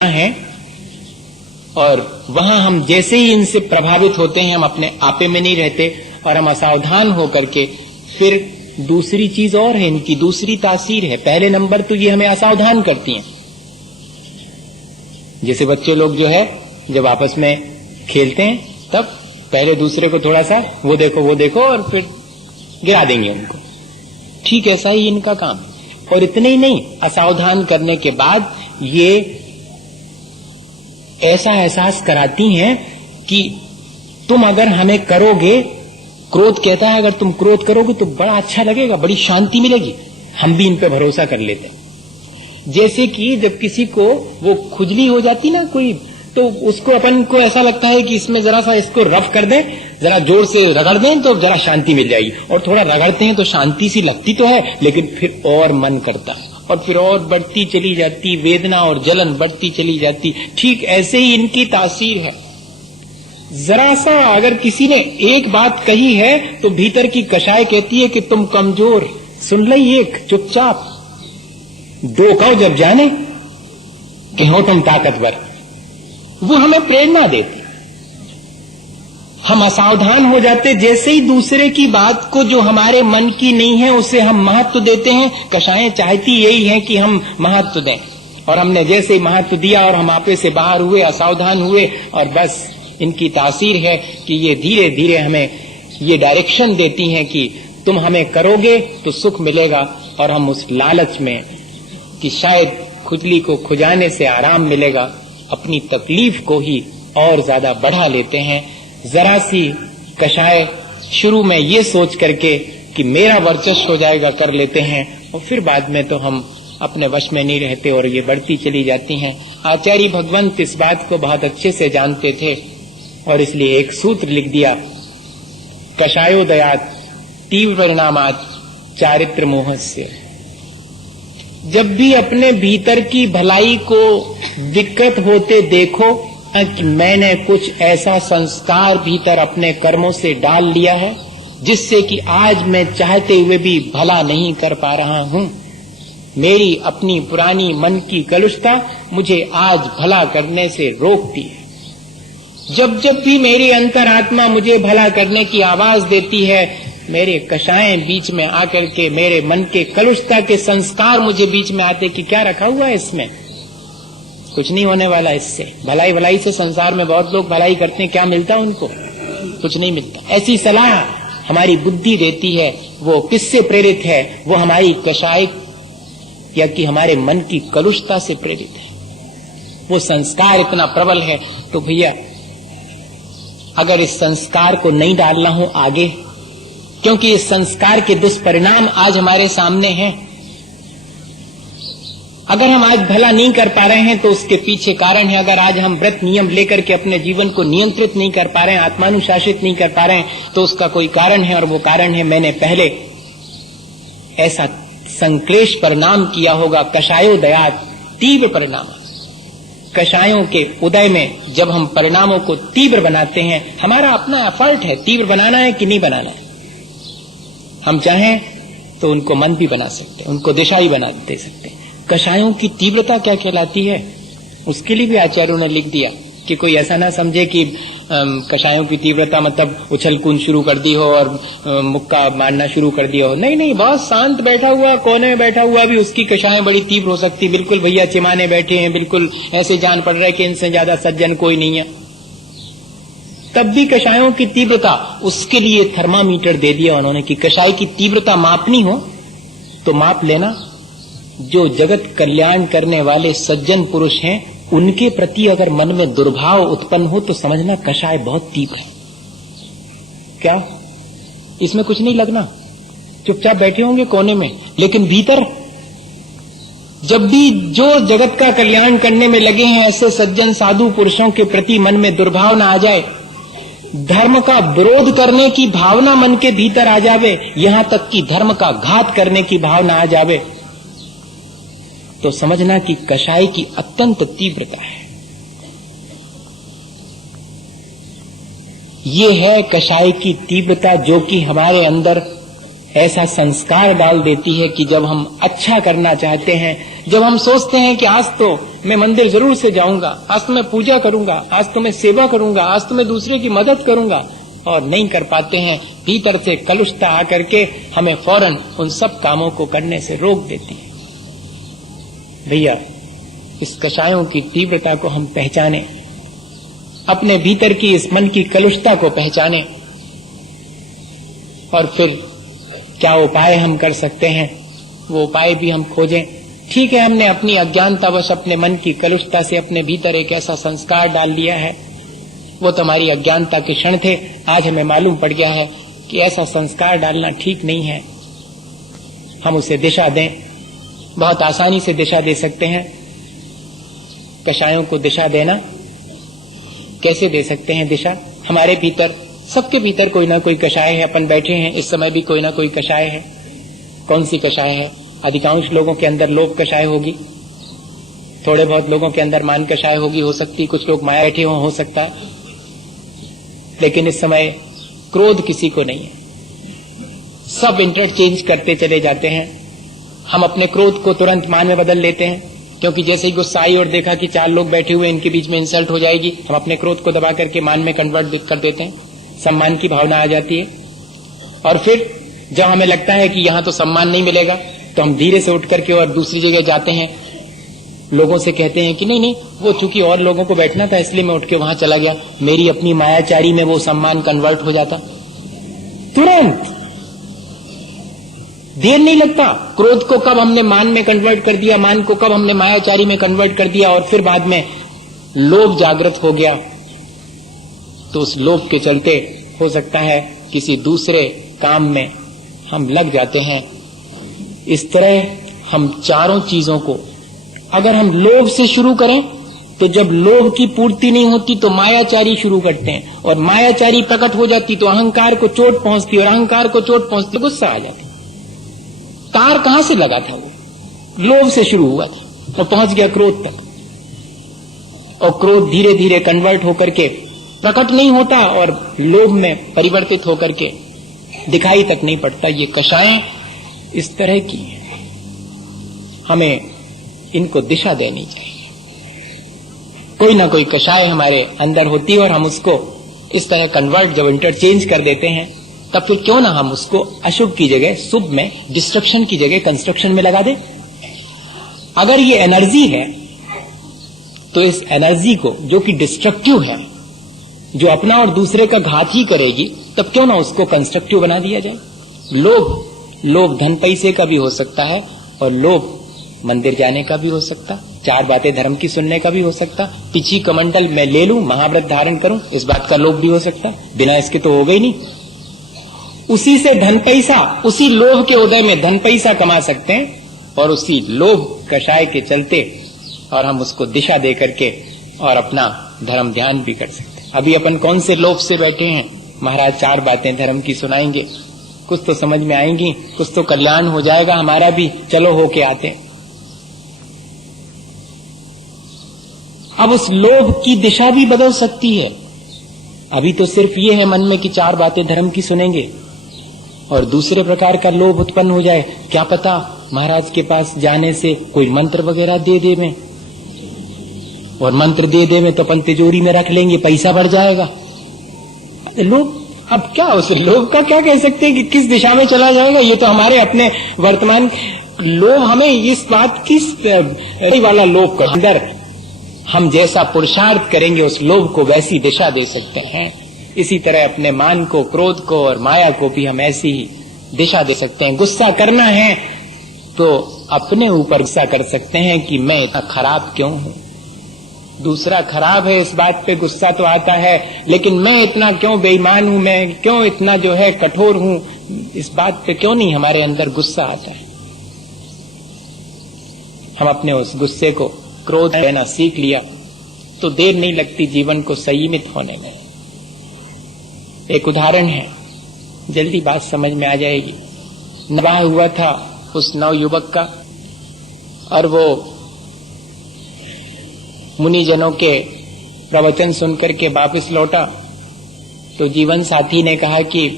हैं और वहां हम जैसे ही इनसे प्रभावित होते हैं हम अपने आपे में नहीं रहते और हम असावधान होकर के फिर दूसरी चीज और है, इनकी दूसरी तासीर है। पहले नंबर तो ये हमें असावधान करती हैं। जैसे बच्चे लोग जो है जब आपस में खेलते हैं तब पहले दूसरे को थोड़ा सा वो देखो और फिर गिरा देंगे उनको। ठीक ऐसा ही इनका काम। और इतने ही नहीं, असावधान करने के बाद ये ऐसा एहसास कराती हैं कि तुम अगर हमें करोगे, क्रोध कहता है अगर तुम क्रोध करोगे तो बड़ा अच्छा लगेगा, बड़ी शांति मिलेगी। हम भी इन पे भरोसा कर लेते हैं। जैसे कि जब किसी को वो खुजली हो जाती ना कोई, तो उसको अपन को ऐसा लगता है कि इसमें जरा सा इसको रफ कर दें, जरा जोर से रगड़ दें तो जरा शांति मिल जाएगी। और थोड़ा रगड़ते हैं तो शांति सी लगती तो है, लेकिन फिर और मन करता और फिर और बढ़ती चली जाती, वेदना और जलन बढ़ती चली जाती। ठीक ऐसे ही इनकी तासीर है। जरा सा अगर किसी ने एक बात कही है तो भीतर की कषाय कहती है कि तुम कमजोर, सुन लई एक चुपचाप, दो कहो जब जाने कि हो तुम ताकतवर। वो हमें प्रेरणा देती। हम असावधान हो जाते, जैसे ही दूसरे की बात को जो हमारे मन की नहीं है उसे हम महत्व देते हैं। कषायें चाहती यही है कि हम महत्व दें, और हमने जैसे ही महत्व दिया और हम आपे से बाहर हुए, असावधान हुए, और बस इनकी तासीर है कि ये धीरे धीरे हमें ये डायरेक्शन देती हैं कि तुम हमें करोगे तो सुख मिलेगा। और हम उस लालच में कि शायद खुजली को खुजाने से आराम मिलेगा, अपनी तकलीफ को ही और ज्यादा बढ़ा लेते हैं। जरा सी कषाय शुरू में ये सोच करके कि मेरा वर्चस्व हो जाएगा कर लेते हैं, और फिर बाद में तो हम अपने वश में नहीं रहते और ये बढ़ती चली जाती हैं। आचार्य भगवंत इस बात को बहुत अच्छे से जानते थे और इसलिए एक सूत्र लिख दिया, कषायोदयात् तीव्र परिणामात् चारित्र मोहस्य। जब भी अपने भीतर की भलाई को विकृत होते देखो कि मैंने कुछ ऐसा संस्कार भीतर अपने कर्मों से डाल लिया है जिससे कि आज मैं चाहते हुए भी भला नहीं कर पा रहा हूं, मेरी अपनी पुरानी मन की कलुषता मुझे आज भला करने से रोकती है। जब जब भी मेरी अंतरात्मा मुझे भला करने की आवाज देती है, मेरे कषायें बीच में आकर के मेरे मन के कलुषता के संस्कार मुझे बीच में आते कि क्या रखा हुआ है इसमें, कुछ नहीं होने वाला इससे। भलाई भलाई से संसार में बहुत लोग भलाई करते हैं, क्या मिलता उनको? कुछ नहीं मिलता। ऐसी सलाह हमारी बुद्धि देती है। वो किससे प्रेरित है? वो हमारी कषाय या कि हमारे मन की कलुषता से प्रेरित है। वो संस्कार इतना प्रबल है। तो भैया अगर इस संस्कार को नहीं डालना हो आगे, क्योंकि इस संस्कार के दुष्परिणाम आज हमारे सामने हैं, अगर हम आज भला नहीं कर पा रहे हैं तो उसके पीछे कारण है। अगर आज हम व्रत नियम लेकर के अपने जीवन को नियंत्रित नहीं कर पा रहे हैं, आत्मानुशासित नहीं कर पा रहे हैं, तो उसका कोई कारण है, और वो कारण है मैंने पहले ऐसा संक्लेश परिणाम किया होगा। कषायोदयात् तीव्र परिणाम। कषायों के उदय में जब हम परिणामों को तीव्र बनाते हैं, हमारा अपना एफर्ट है तीव्र बनाना है कि नहीं बनाना है। हम चाहें तो उनको मन भी बना सकते हैं, उनको दिशा ही बना दे सकते हैं। कषायों की तीव्रता क्या कहलाती है, उसके लिए भी आचार्यों ने लिख दिया कि कोई ऐसा ना समझे कि कषायों की तीव्रता मतलब उछल कूद शुरू कर दी हो और मुक्का मारना शुरू कर दिया हो। नहीं नहीं, बहुत शांत बैठा हुआ, कोने में बैठा हुआ भी उसकी कषायें बड़ी तीव्र हो सकती। बिल्कुल भैया चिमाने बैठे हैं, बिल्कुल ऐसे जान पड़ रहा है कि इनसे ज्यादा सज्जन कोई नहीं है, तब भी कषायों की तीव्रता, उसके लिए थर्मामीटर दे दिया उन्होंने कि कषाय की तीव्रता मापनी हो तो माप लेना। जो जगत कल्याण करने वाले सज्जन पुरुष हैं उनके प्रति अगर मन में दुर्भाव उत्पन्न हो तो समझना कषाय बहुत तीव्र है। क्या इसमें कुछ नहीं लगना, चुपचाप बैठे होंगे कोने में, लेकिन भीतर जब भी जो जगत का कल्याण करने में लगे हैं ऐसे सज्जन साधु पुरुषों के प्रति मन में दुर्भाव ना आ जाए, धर्म का विरोध करने की भावना मन के भीतर आ जावे, यहां तक कि धर्म का घात करने की भावना आ जावे, तो समझना कि कषाय की अत्यंत तीव्रता है। ये है कषाय की तीव्रता, जो कि हमारे अंदर ऐसा संस्कार डाल देती है कि जब हम अच्छा करना चाहते हैं, जब हम सोचते हैं कि आज तो मैं मंदिर जरूर से जाऊंगा, आज तो मैं पूजा करूंगा, आज तो मैं सेवा करूंगा, आज तो मैं दूसरे की मदद करूंगा, और नहीं कर पाते हैं, भीतर से कलुषता आकर के हमें फौरन उन सब कामों को करने से रोक देती है। भैया, इस कषायों की तीव्रता को हम पहचाने, अपने भीतर की इस मन की कलुषता को पहचाने, और फिर क्या उपाय हम कर सकते हैं वो उपाय भी हम खोजें। ठीक है, हमने अपनी अज्ञानतावश अपने मन की कलुषता से अपने भीतर एक ऐसा संस्कार डाल लिया है, वो तो हमारी अज्ञानता के क्षण थे, आज हमें मालूम पड़ गया है कि ऐसा संस्कार डालना ठीक नहीं है। हम उसे दिशा दें, बहुत आसानी से दिशा दे सकते हैं। कषायों को दिशा देना कैसे दे सकते हैं दिशा? हमारे भीतर, सबके भीतर कोई ना कोई कषाय है। अपन बैठे हैं, इस समय भी कोई ना कोई कषाय है। कौन सी कषाय है? अधिकांश लोगों के अंदर लोभ कषाय होगी, थोड़े बहुत लोगों के अंदर मान कषाय होगी, हो सकती, कुछ लोग माया बैठे हो सकता है। लेकिन इस समय क्रोध किसी को नहीं है, सब इंटरचेंज करते चले जाते हैं। हम अपने क्रोध को तुरंत मान में बदल लेते हैं, क्योंकि जैसे ही गुस्सा आई और देखा कि 4 लोग बैठे हुए, इनके बीच में इंसल्ट हो जाएगी, हम अपने क्रोध को दबा करके मान में कन्वर्ट कर देते हैं, सम्मान की भावना आ जाती है। और फिर जब हमें लगता है कि यहाँ तो सम्मान नहीं मिलेगा, तो हम धीरे से उठ करके और दूसरी जगह जाते हैं, लोगों से कहते हैं कि नहीं नहीं, वो चूंकि और लोगों को बैठना था इसलिए मैं उठ के वहां चला गया, मेरी अपनी मायाचारी में वो सम्मान कन्वर्ट हो जाता। तुरंत, देर नहीं लगता। क्रोध को कब हमने मान में कन्वर्ट कर दिया, मान को कब हमने मायाचारी में कन्वर्ट कर दिया, और फिर बाद में लोभ जागृत हो गया, तो उस लोभ के चलते हो सकता है किसी दूसरे काम में हम लग जाते हैं। इस तरह हम चारों चीजों को अगर हम लोभ से शुरू करें, तो जब लोभ की पूर्ति नहीं होती तो मायाचारी शुरू करते हैं, और मायाचारी प्रकट हो जाती तो अहंकार को चोट पहुंचती, और अहंकार को चोट पहुंचती गुस्सा आ जाती। तार कहां से लगा था? वो लोभ से शुरू हुआ था और पहुंच गया क्रोध तक, और क्रोध धीरे धीरे कन्वर्ट होकर के प्रकट नहीं होता और लोभ में परिवर्तित होकर के दिखाई तक नहीं पड़ता। ये कषायें इस तरह की हैं, हमें इनको दिशा देनी चाहिए। कोई ना कोई कषाय हमारे अंदर होती है और हम उसको इस तरह कन्वर्ट जब इंटरचेंज कर देते हैं, तब फिर क्यों ना हम उसको अशुभ की जगह शुभ में, डिस्ट्रक्शन की जगह कंस्ट्रक्शन में लगा दें। अगर ये एनर्जी है तो इस एनर्जी को, जो कि डिस्ट्रक्टिव है, जो अपना और दूसरे का घात ही करेगी, तब क्यों ना उसको कंस्ट्रक्टिव बना दिया जाए। लोभ धन पैसे का भी हो सकता है, और लोभ मंदिर जाने का भी हो सकता, 4 बातें धर्म की सुनने का भी हो सकता, पिछी कमंडल मैं ले लूं, महाव्रत धारण करूं, इस बात का लोभ भी हो सकता। बिना इसके तो हो गई नहीं। उसी से धन पैसा, उसी लोभ के उदय में धन पैसा कमा सकते हैं, और उसी लोभ कषाय के चलते और हम उसको दिशा दे करके और अपना धर्म ध्यान भी कर सकते हैं। अभी अपन कौन से लोभ से बैठे हैं? महाराज 4 बातें धर्म की सुनाएंगे, कुछ तो समझ में आएंगी, कुछ तो कल्याण हो जाएगा हमारा भी, चलो होके आते। अब उस लोभ की दिशा भी बदल सकती है। अभी तो सिर्फ ये है मन में कि 4 बातें धर्म की सुनेंगे, और दूसरे प्रकार का लोभ उत्पन्न हो जाए। क्या पता महाराज के पास जाने से कोई मंत्र वगैरह दे दे में, और मंत्र दे दे में तो अपन तिजोरी में रख लेंगे, पैसा बढ़ जाएगा। लोभ, अब क्या उस लोभ का क्या कह सकते हैं कि किस दिशा में चला जाएगा? ये तो हमारे अपने वर्तमान लोभ, हमें इस बात की वाला लोभ का अंदर हम जैसा पुरुषार्थ करेंगे उस लोभ को वैसी दिशा दे सकते हैं। इसी तरह अपने मान को, क्रोध को और माया को भी हम ऐसी ही दिशा दे सकते हैं। गुस्सा करना है तो अपने ऊपर गुस्सा कर सकते हैं कि मैं इतना खराब क्यों हूं। दूसरा खराब है इस बात पे गुस्सा तो आता है, लेकिन मैं इतना क्यों बेईमान हूं, मैं क्यों इतना जो है कठोर हूं, इस बात पे क्यों नहीं हमारे अंदर गुस्सा आता है। हम अपने उस गुस्से को, क्रोध रहना सीख लिया तो देर नहीं लगती जीवन को संयमित होने में। एक उदाहरण है, जल्दी बात समझ में आ जाएगी। विवाह हुआ था उस नवयुवक का, और वो मुनिजनों के प्रवचन सुनकर के वापस लौटा, तो जीवन साथी ने कहा कि